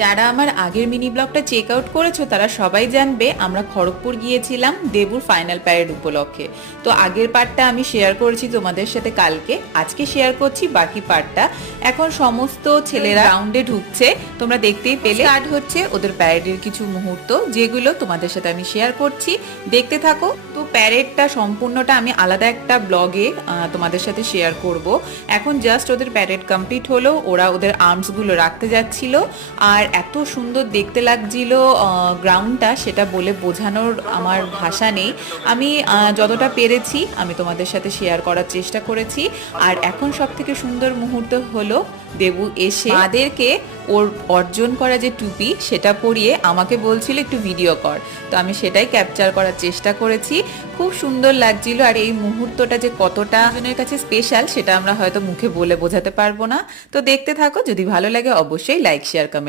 যারা আমার আগের মিনি ব্লগটা চেক আউট করেছো তারা সবাই জানবে আমরা খড়গপুর গিয়েছিলাম দেবুর ফাইনাল প্যারেড উপলক্ষে। তো আগের পার্টটা আমি শেয়ার করেছি তোমাদের সাথে কালকে, আজকে শেয়ার করছি বাকি পার্টটা। এখন সমস্ত ছেলেরা রাউন্ডে ঢুকছে, তোমরা দেখতেই পেলে। স্টার্ট হচ্ছে ওদের প্যারেডের কিছু মুহূর্ত, যেগুলো তোমাদের সাথে আমি শেয়ার করছি, দেখতে থাকো। তো প্যারেডটা সম্পূর্ণটা আমি আলাদা একটা ব্লগে তোমাদের সাথে শেয়ার করব। এখন জাস্ট ওদের প্যারেড কমপ্লিট হলো, ওরা ওদের আর্মসগুলো রাখতে যাচ্ছিল, আর এত সুন্দর দেখতে লাগছিল গ্রাউন্ডটা, সেটা বলে বোঝানোর আমার ভাষা নেই। আমি যতটা পেরেছি আমি তোমাদের সাথে শেয়ার করার চেষ্টা করেছি। আর এখন সব থেকে সুন্দর মুহূর্ত হলো দেবু এসে মাদেরকে ওর অর্জন করা যে টুপি সেটা পরিয়ে আমাকে বলছিল একটু ভিডিও কর, তো আমি সেটাই ক্যাপচার করার চেষ্টা করেছি। খুব সুন্দর লাগছিল। আর এই মুহূর্তটা যে কতটা জনের কাছে স্পেশাল সেটা আমরা হয়তো মুখে বলে বোঝাতে পারবো না। তো দেখতে থাকো, যদি ভালো লাগে অবশ্যই লাইক শেয়ার কমেন্ট